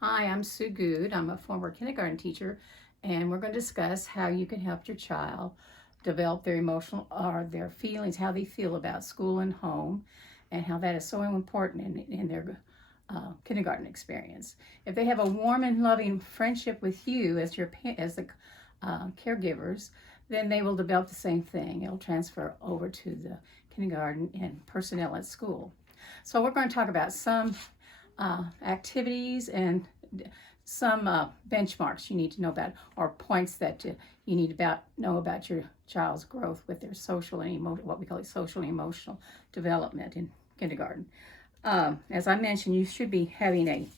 Hi, I'm Sue Goode. I'm a former kindergarten teacher, and we're going to discuss how you can help your child develop their emotional or their feelings, how they feel about school and home, and how that is so important in their kindergarten experience. If they have a warm and loving friendship with you as the caregivers, then they will develop the same thing. It'll transfer over to the kindergarten and personnel at school. So we're going to talk about some activities and some benchmarks you need to know about, or points that you need to know about your child's growth with their social and what we call social and emotional development in kindergarten. As I mentioned, you should be having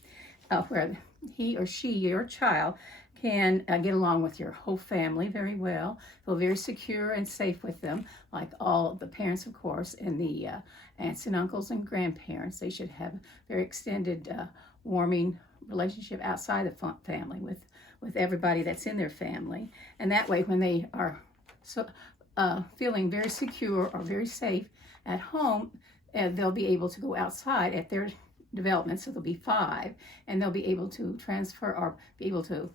where he or she, your child, can get along with your whole family very well, feel very secure and safe with them, like all the parents, of course, and the aunts and uncles and grandparents. They should have very extended, warming relationship outside the family with everybody that's in their family. And that way, when they are feeling very secure or very safe at home, they'll be able to go outside at their development, so they'll be 5, and they'll be able to transfer or be able to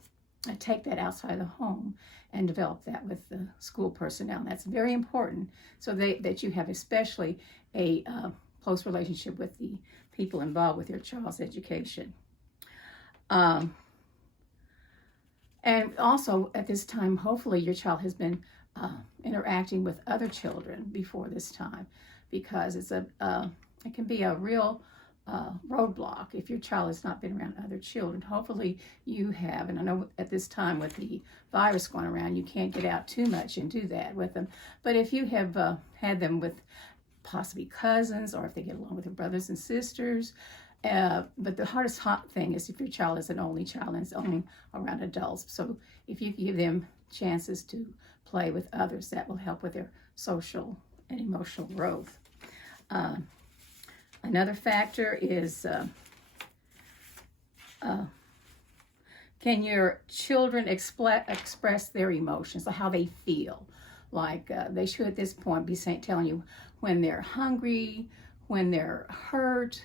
take that outside the home and develop that with the school personnel. And that's very important, so that you have especially a close relationship with the people involved with your child's education. And also at this time, hopefully your child has been interacting with other children before this time, because it can be a real roadblock if your child has not been around other children. Hopefully you have, and I know at this time with the virus going around, you can't get out too much and do that with them. But if you have had them with possibly cousins, or if they get along with their brothers and sisters, but the hardest thing is if your child is an only child and it's only around adults. So if you give them chances to play with others, that will help with their social and emotional growth. Another factor is can your children express their emotions, so how they feel? Like they should at this point be telling you when they're hungry, when they're hurt,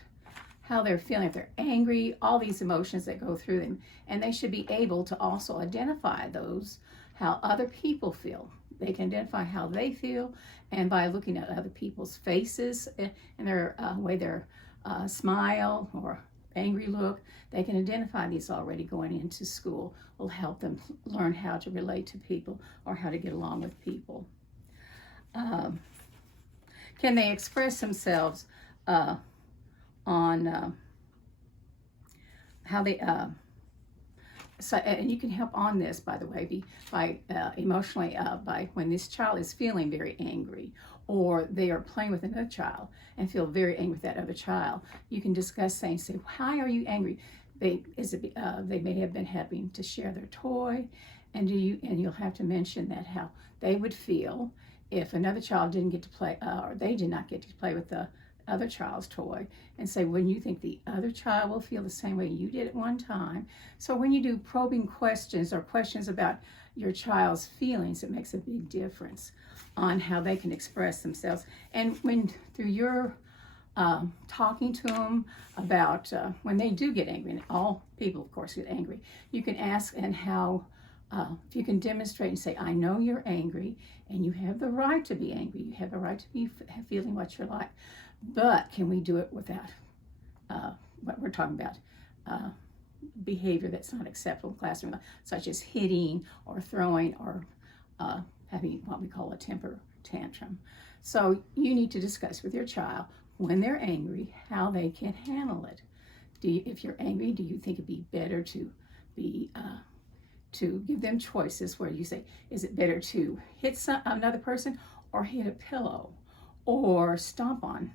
how they're feeling, if they're angry, all these emotions that go through them. And they should be able to also identify those, how other people feel. They can identify how they feel, and by looking at other people's faces and their way their smile or angry look, they can identify these already going into school. Will help them learn how to relate to people or how to get along with people. Can they express themselves on how they so, and you can help on this, by the way, by emotionally, by when this child is feeling very angry, or they are playing with another child and feel very angry with that other child. You can discuss things. Say, why are you angry? They may have been having to share their toy, and you'll have to mention that how they would feel if another child didn't get to play, or they did not get to play with the other child's toy, and say, when you think the other child will feel the same way you did at one time. So when you do probing questions or questions about your child's feelings, it makes a big difference on how they can express themselves. And when through your talking to them about when they do get angry, and all people of course get angry, you can ask and how if you can demonstrate and say, I know you're angry and you have the right to be angry, you have the right to be feeling what you're like, but can we do it without what we're talking about, behavior that's not acceptable in the classroom, such as hitting or throwing or having what we call a temper tantrum. So you need to discuss with your child when they're angry how they can handle it. If you're angry, do you think it'd be better to give them choices where you say, is it better to hit another person, or hit a pillow, or stomp on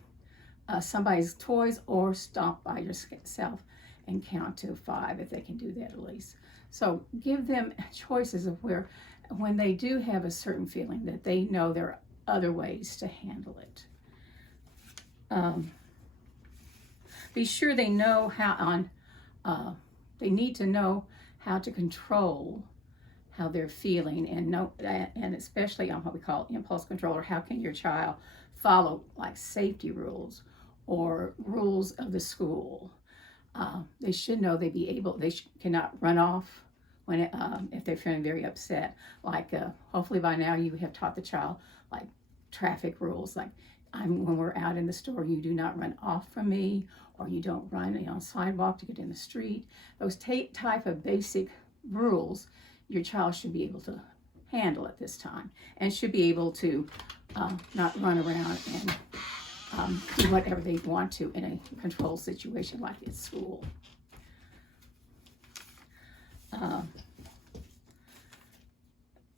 somebody's toys, or stomp by yourself and count to 5 if they can do that at least. So give them choices of where, when they do have a certain feeling, that they know there are other ways to handle it. Be sure they know they need to know how to control how they're feeling, and especially on what we call impulse control, or how can your child follow like safety rules or rules of the school. they should know they cannot run off when if they're feeling very upset. Like hopefully by now you have taught the child like traffic rules, like when we're out in the store, you do not run off from me, or you don't run on sidewalk to get in the street. Those type of basic rules your child should be able to handle at this time, and should be able to not run around and do whatever they want to in a controlled situation like at school.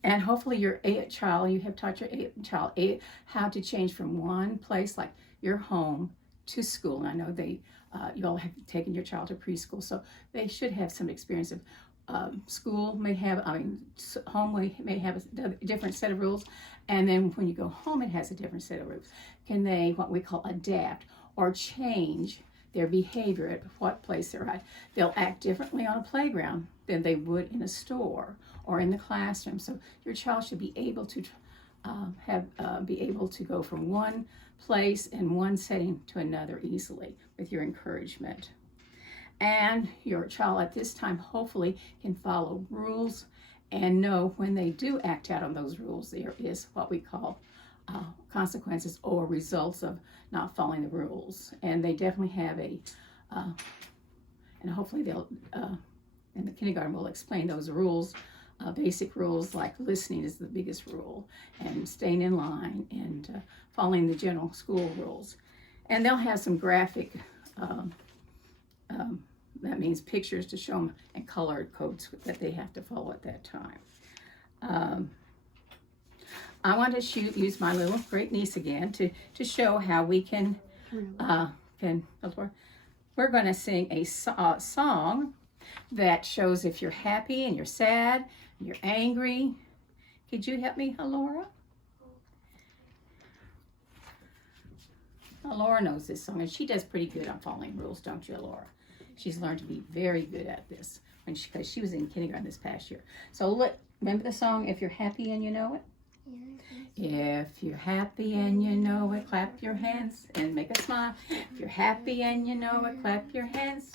And hopefully you have taught your child how to change from one place like your home to school. And I know you all have taken your child to preschool, so they should have some experience of school home may have a different set of rules, and then when you go home it has a different set of rules. Can they, what we call, adapt or change their behavior at what place they're at? They'll act differently on a playground than they would in a store or in the classroom. So your child should be able to be able to go from one place and one setting to another easily with your encouragement. And your child at this time hopefully can follow rules and know when they do act out on those rules, there is what we call consequences or results of not following the rules. And they definitely have and hopefully they'll, in the kindergarten, will explain those rules. Basic rules like listening is the biggest rule, and staying in line, and following the general school rules. And they'll have some graphic, that means pictures to show them, and colored codes that they have to follow at that time. I want to use my little great niece again to show how we can we're going to sing a song that shows if you're happy and you're sad, and you're angry. Could you help me, Laura? Laura knows this song, and she does pretty good on following rules, don't you, Laura? She's learned to be very good at this because she was in kindergarten this past year. So remember the song, If You're Happy and You Know It? Yeah. If you're happy and you know it, clap your hands and make a smile. If you're happy and you know it, clap your hands.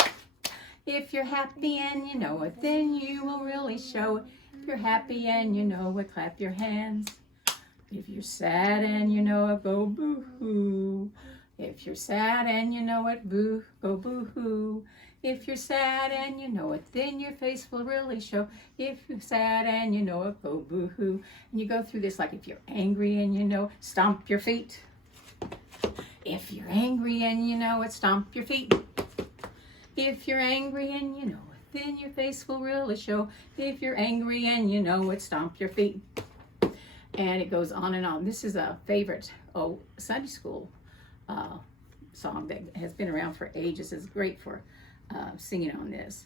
If you're happy and you know it, then you will really show it. If you're happy and you know it, clap your hands. If you're sad and you know it, go boo-hoo. If you're sad and you know it, go boo-hoo. If you're sad and you know it, then your face will really show. If you're sad and you know it, go boo-hoo. And you go through this like if you're angry and you know, stomp your feet. If you're angry and you know it, stomp your feet. If you're angry and you know it, then your face will really show. If you're angry and you know it, stomp your feet. And it goes on and on. This is a favorite Sunday school song that has been around for ages. It's great for singing on this.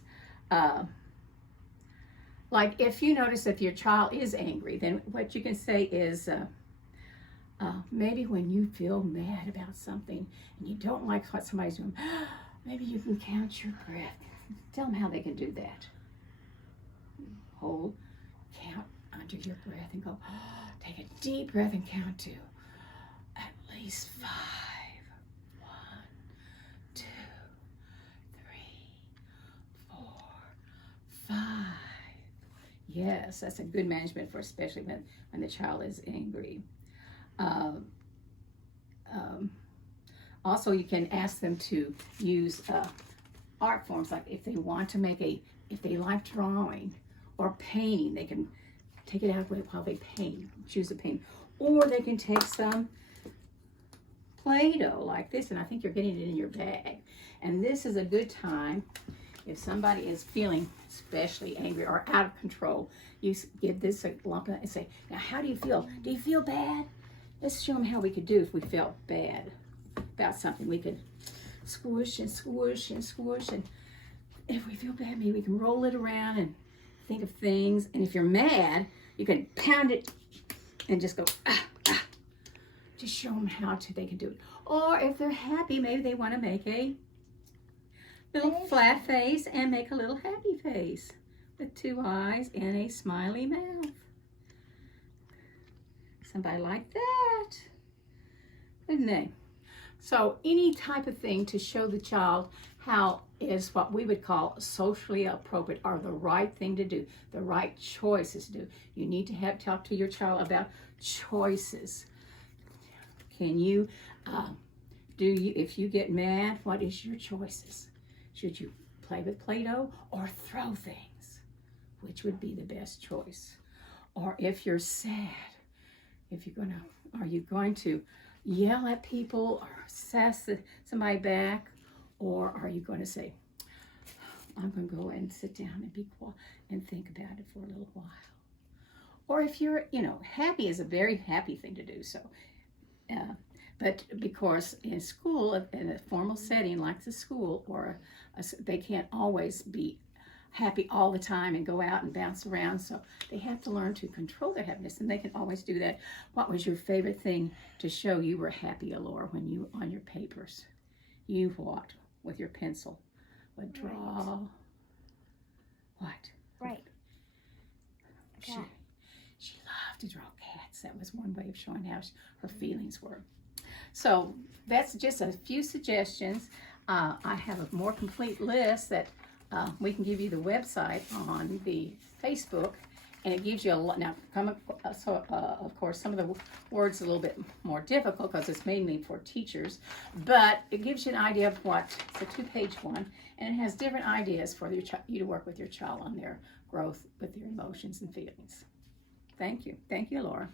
Like if you notice if your child is angry, then what you can say is maybe when you feel mad about something and you don't like what somebody's doing, maybe you can count your breath. Tell them how they can do that. Hold, count under your breath and go, take a deep breath and count to at least 5. 1, 2, 3, 4, 5. Yes, that's a good management for especially when the child is angry. Also, you can ask them to use art forms, like if they want to if they like drawing or painting, they can take it out while they paint, choose a paint. Or they can take some Play-Doh like this, and I think you're getting it in your bag. And this is a good time if somebody is feeling especially angry or out of control. You give this a lump and say, now how do you feel? Do you feel bad? Let's show them how we could do if we felt bad about something. We could squish and squish and squish, and if we feel bad, maybe we can roll it around and think of things. And if you're mad, you can pound it and just go, Just show them how they can do it. Or if they're happy, maybe they want to make a little flat face and make a little happy face with 2 eyes and a smiley mouth. Somebody like that, wouldn't they? So any type of thing to show the child how is what we would call socially appropriate, or the right thing to do, the right choices to do. You need to talk to your child about choices. Can you, if you get mad, what is your choices? Should you play with Play-Doh or throw things? Which would be the best choice? Or if you're sad, are you going to yell at people or sass somebody back? Or are you going to say, I'm going to go and sit down and be quiet and think about it for a little while? Or if you're, happy is a very happy thing to do. So, but because in school, in a formal setting like the school, they can't always be happy all the time and go out and bounce around. So they have to learn to control their happiness, and they can always do that. What was your favorite thing to show you were happy, Alora, when you on your papers? You what? With your pencil would draw. Right. What? Right. She loved to draw cats. That was one way of showing how her feelings were. So that's just a few suggestions. I have a more complete list that we can give you the website on the Facebook, and it gives you a lot. Now, of course, some of the words are a little bit more difficult because it's mainly for teachers, but it gives you an idea of it's a 2-page one, and it has different ideas for you to work with your child on their growth with their emotions and feelings. Thank you. Thank you, Laura.